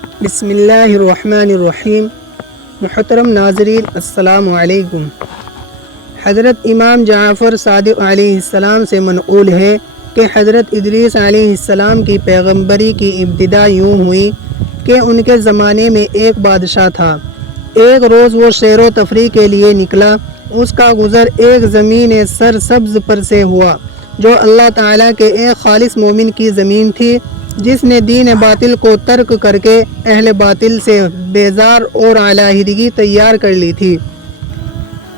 بسم اللہ الرحمن الرحیم۔ محترم ناظرین السلام علیکم۔ حضرت امام جعفر صادق علیہ السلام سے منقول ہے کہ حضرت ادریس علیہ السلام کی پیغمبری کی ابتدا یوں ہوئی کہ ان کے زمانے میں ایک بادشاہ تھا۔ ایک روز وہ سیر و تفریح کے لیے نکلا۔ اس کا گزر ایک زمین سرسبز پر سے ہوا جو اللہ تعالیٰ کے ایک خالص مومن کی زمین تھی، جس نے دین باطل کو ترک کر کے اہل باطل سے بیزار اور علیحدگی تیار کر لی تھی۔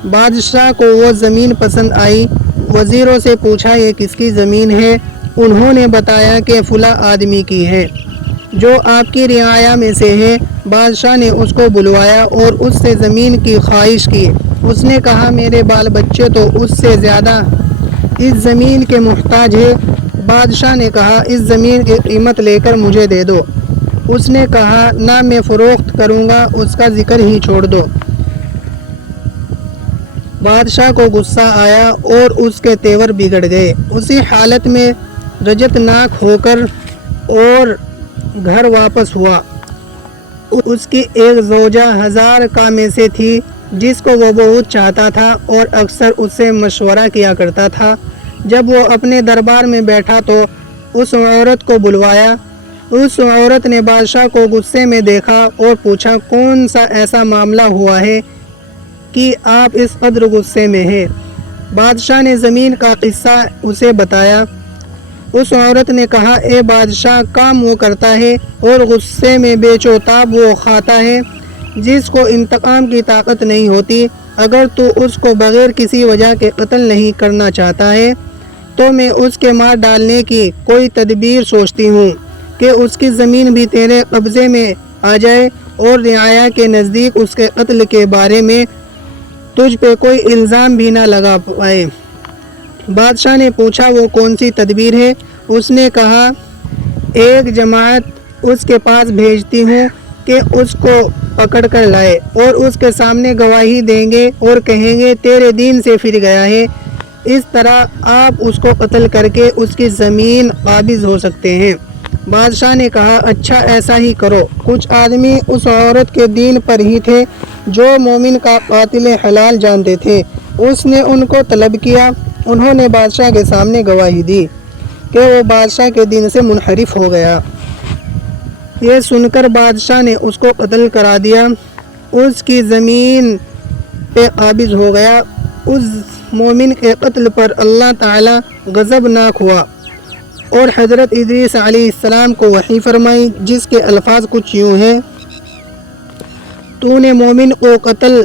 بادشاہ کو وہ زمین پسند آئی۔ وزیروں سے پوچھا یہ کس کی زمین ہے؟ انہوں نے بتایا کہ فلاں آدمی کی ہے جو آپ کی رعایا میں سے ہے۔ بادشاہ نے اس کو بلوایا اور اس سے زمین کی خواہش کی۔ اس نے کہا میرے بال بچے تو اس سے زیادہ اس زمین کے محتاج ہے۔ بادشاہ نے کہا اس زمین کی قیمت لے کر مجھے دے دو۔ اس نے کہا نہ میں فروخت کروں گا، اس کا ذکر ہی چھوڑ دو۔ بادشاہ کو غصہ آیا اور اس کے تیور بگڑ گئے۔ اسی حالت میں رجت ناک ہو کر اور گھر واپس ہوا۔ اس کی ایک زوجہ ہزار کا میں سے تھی جس کو وہ بہت چاہتا تھا اور اکثر اس سے مشورہ کیا کرتا تھا۔ جب وہ اپنے دربار میں بیٹھا تو اس عورت کو بلوایا۔ اس عورت نے بادشاہ کو غصے میں دیکھا اور پوچھا کون سا ایسا معاملہ ہوا ہے کہ آپ اس قدر غصے میں ہیں؟ بادشاہ نے زمین کا قصہ اسے بتایا۔ اس عورت نے کہا اے بادشاہ، کام وہ کرتا ہے اور غصے میں بے چوتاب وہ کھاتا ہے جس کو انتقام کی طاقت نہیں ہوتی۔ اگر تو اس کو بغیر کسی وجہ کے قتل نہیں کرنا چاہتا ہے تو میں اس کے مار ڈالنے کی کوئی تدبیر سوچتی ہوں کہ اس کی زمین بھی تیرے قبضے میں آ جائے اور رعایا کے نزدیک اس کے قتل کے بارے میں تجھ پہ کوئی الزام بھی نہ لگا پائے۔ بادشاہ نے پوچھا وہ کون سی تدبیر ہے؟ اس نے کہا ایک جماعت اس کے پاس بھیجتی ہوں کہ اس کو پکڑ کر لائے اور اس کے سامنے گواہی دیں گے اور کہیں گے تیرے دین سے پھر گیا ہے۔ اس طرح آپ اس کو قتل کر کے اس کی زمین قابض ہو سکتے ہیں۔ بادشاہ نے کہا اچھا ایسا ہی کرو۔ کچھ آدمی اس عورت کے دین پر ہی تھے جو مومن کا قاتل حلال جانتے تھے۔ اس نے ان کو طلب کیا۔ انہوں نے بادشاہ کے سامنے گواہی دی کہ وہ بادشاہ کے دین سے منحرف ہو گیا۔ یہ سن کر بادشاہ نے اس کو قتل کرا دیا، اس کی زمین پہ قابض ہو گیا۔ اس مومن کے قتل پر اللہ تعالیٰ غضبناک ہوا اور حضرت ادریس علیہ السلام کو وحی فرمائی جس کے الفاظ کچھ یوں ہیں تو نے مومن کو قتل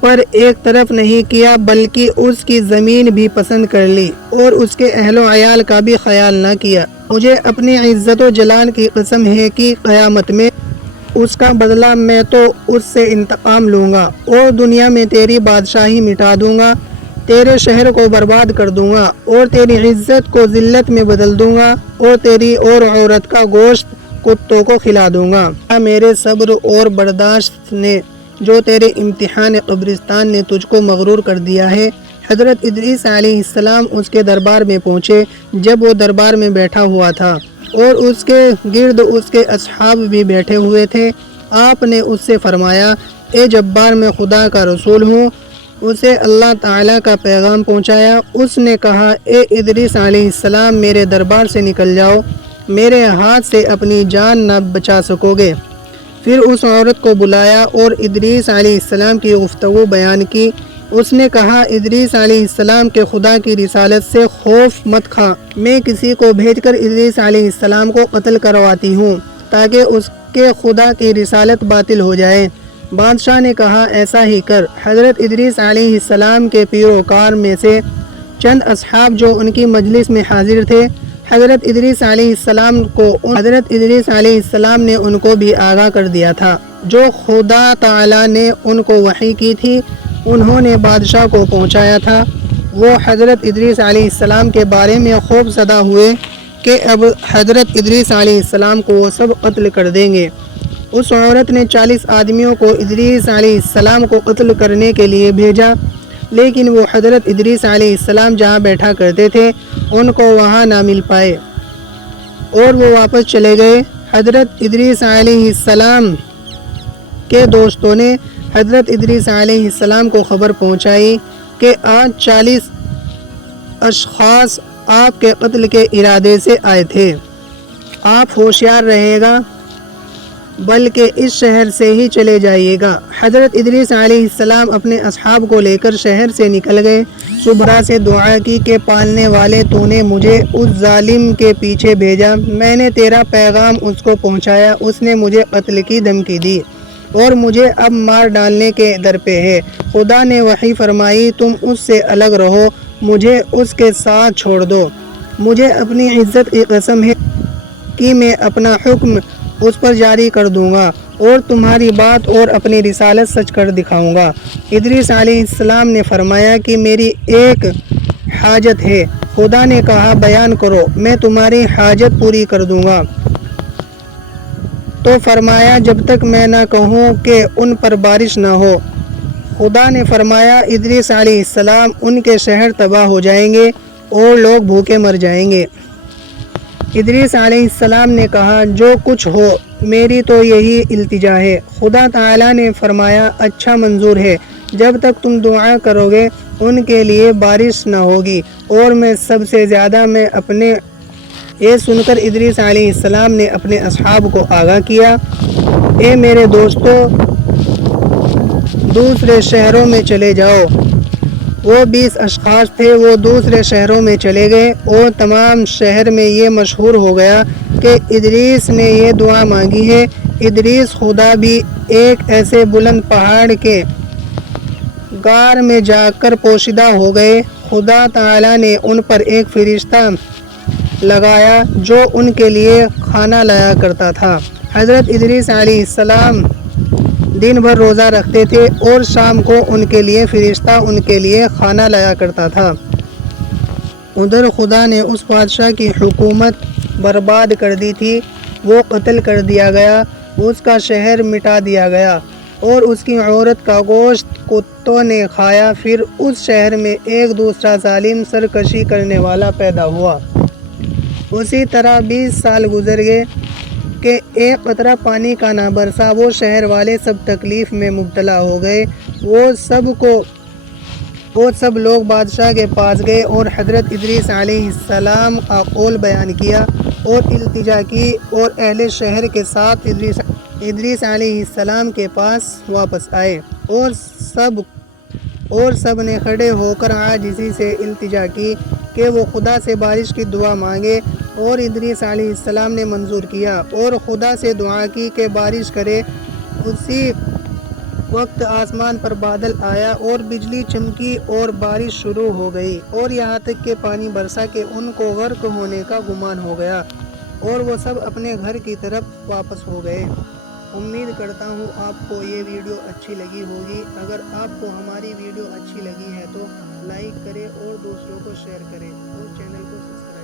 پر ایک طرف نہیں کیا بلکہ اس کی زمین بھی پسند کر لی اور اس کے اہل و عیال کا بھی خیال نہ کیا۔ مجھے اپنی عزت و جلال کی قسم ہے کہ قیامت میں اس کا بدلہ میں تو اس سے انتقام لوں گا اور دنیا میں تیری بادشاہی مٹا دوں گا، تیرے شہر کو برباد کر دوں گا اور تیری عزت کو ذلت میں بدل دوں گا اور تیری اور عورت کا گوشت کتوں کو کھلا دوں گا۔ میرے صبر اور برداشت نے جو تیرے امتحان قبرستان نے تجھ کو مغرور کر دیا ہے۔ حضرت ادریس علیہ السلام اس کے دربار میں پہنچے جب وہ دربار میں بیٹھا ہوا تھا اور اس کے گرد اس کے اصحاب بھی بیٹھے ہوئے تھے۔ آپ نے اس سے فرمایا اے جبار میں خدا کا رسول ہوں۔ اسے اللہ تعالیٰ کا پیغام پہنچایا۔ اس نے کہا اے ادریس علیہ السلام میرے دربار سے نکل جاؤ، میرے ہاتھ سے اپنی جان نہ بچا سکو گے۔ پھر اس عورت کو بلایا اور ادریس علیہ السلام کی گفتگو بیان کی۔ اس نے کہا ادریس علیہ السلام کے خدا کی رسالت سے خوف مت کھا، میں کسی کو بھیج کر ادریس علیہ السلام کو قتل کرواتی ہوں تاکہ اس کے خدا کی رسالت باطل ہو جائے۔ بادشاہ نے کہا ایسا ہی کر۔ حضرت ادریس علیہ السلام کے پیروکار میں سے چند اصحاب جو ان کی مجلس میں حاضر تھے، حضرت ادریس علیہ السلام نے ان کو بھی آگاہ کر دیا تھا جو خدا تعالیٰ نے ان کو وحی کی تھی، انہوں نے بادشاہ کو پہنچایا تھا۔ وہ حضرت ادریس علیہ السلام کے بارے میں خوف زدہ ہوئے کہ اب حضرت ادریس علیہ السلام کو وہ سب قتل کر دیں گے۔ اس عورت نے 40 آدمیوں کو ادریس علیہ السلام کو قتل کرنے کے لیے بھیجا، لیکن وہ حضرت ادریس علیہ السلام جہاں بیٹھا کرتے تھے ان کو وہاں نہ مل پائے اور وہ واپس چلے گئے۔ حضرت ادریس علیہ السلام کے دوستوں نے حضرت ادریس علیہ السلام کو خبر پہنچائی کہ آج 40 اشخاص آپ کے قتل کے ارادے سے آئے تھے، آپ ہوشیار رہے گا بلکہ اس شہر سے ہی چلے جائیے گا۔ حضرت ادریس علیہ السلام اپنے اصحاب کو لے کر شہر سے نکل گئے۔ صبح سے دعا کی کہ پالنے والے تو نے مجھے اس ظالم کے پیچھے بھیجا، میں نے تیرا پیغام اس کو پہنچایا، اس نے مجھے قتل کی دھمکی دی اور مجھے اب مار ڈالنے کے در پہ ہے۔ خدا نے وحی فرمائی تم اس سے الگ رہو، مجھے اس کے ساتھ چھوڑ دو، مجھے اپنی عزت کی قسم ہے کہ میں اپنا حکم اس پر جاری کر دوں گا اور تمہاری بات اور اپنی رسالت سچ کر دکھاؤں گا۔ ادریس علیہ السلام نے فرمایا کہ میری ایک حاجت ہے۔ خدا نے کہا بیان کرو، میں تمہاری حاجت پوری کر دوں گا۔ تو فرمایا جب تک میں نہ کہوں کہ ان پر بارش نہ ہو۔ خدا نے فرمایا ادریس علیہ السلام ان کے شہر تباہ ہو جائیں گے اور لوگ بھوکے مر جائیں گے۔ ادریس علیہ السلام نے کہا جو کچھ ہو میری تو یہی التجا ہے۔ خدا تعالیٰ نے فرمایا اچھا منظور ہے، جب تک تم دعا کرو گے ان کے لیے بارش نہ ہوگی اور میں سب سے زیادہ میں اپنے۔ یہ سن کر ادریس علیہ السلام نے اپنے اصحاب کو آگاہ کیا، اے میرے دوستو دوسرے شہروں میں چلے جاؤ۔ وہ 20 اشخاص تھے، وہ دوسرے شہروں میں چلے گئے اور تمام شہر میں یہ مشہور ہو گیا کہ ادریس نے یہ دعا مانگی ہے۔ ادریس خدا بھی ایک ایسے بلند پہاڑ کے غار میں جا کر پوشیدہ ہو گئے۔ خدا تعالیٰ نے ان پر ایک فرشتہ لگایا جو ان کے لیے کھانا لایا کرتا تھا۔ حضرت ادریس علیہ السلام دن بھر روزہ رکھتے تھے اور شام کو ان کے لیے فرشتہ ان کے لیے کھانا لایا کرتا تھا۔ ادھر خدا نے اس بادشاہ کی حکومت برباد کر دی تھی، وہ قتل کر دیا گیا، اس کا شہر مٹا دیا گیا اور اس کی عورت کا گوشت کتوں نے کھایا۔ پھر اس شہر میں ایک دوسرا ظالم سرکشی کرنے والا پیدا ہوا۔ اسی طرح 20 سال گزر گئے کہ ایک قطرہ پانی کا نہ برسا۔ وہ شہر والے سب تکلیف میں مبتلا ہو گئے۔ وہ سب لوگ بادشاہ کے پاس گئے اور حضرت ادریس علیہ السلام کا قول بیان کیا اور التجا کی اور اہل شہر کے ساتھ ادریس علیہ السلام کے پاس واپس آئے اور سب نے کھڑے ہو کر عاجزی سے التجا کی کہ وہ خدا سے بارش کی دعا مانگے اور ادریس علیہ السلام نے منظور کیا اور خدا سے دعا کی کہ بارش کرے۔ اسی وقت آسمان پر بادل آیا اور بجلی چمکی اور بارش شروع ہو گئی اور یہاں تک کہ پانی برسا کہ ان کو غرق ہونے کا گمان ہو گیا اور وہ سب اپنے گھر کی طرف واپس ہو گئے۔ امید کرتا ہوں آپ کو یہ ویڈیو اچھی لگی ہوگی۔ اگر آپ کو ہماری ویڈیو اچھی لگی ہے تو لائک کریں اور دوسروں کو شیئر کریں اور چینل کو سبسکرائب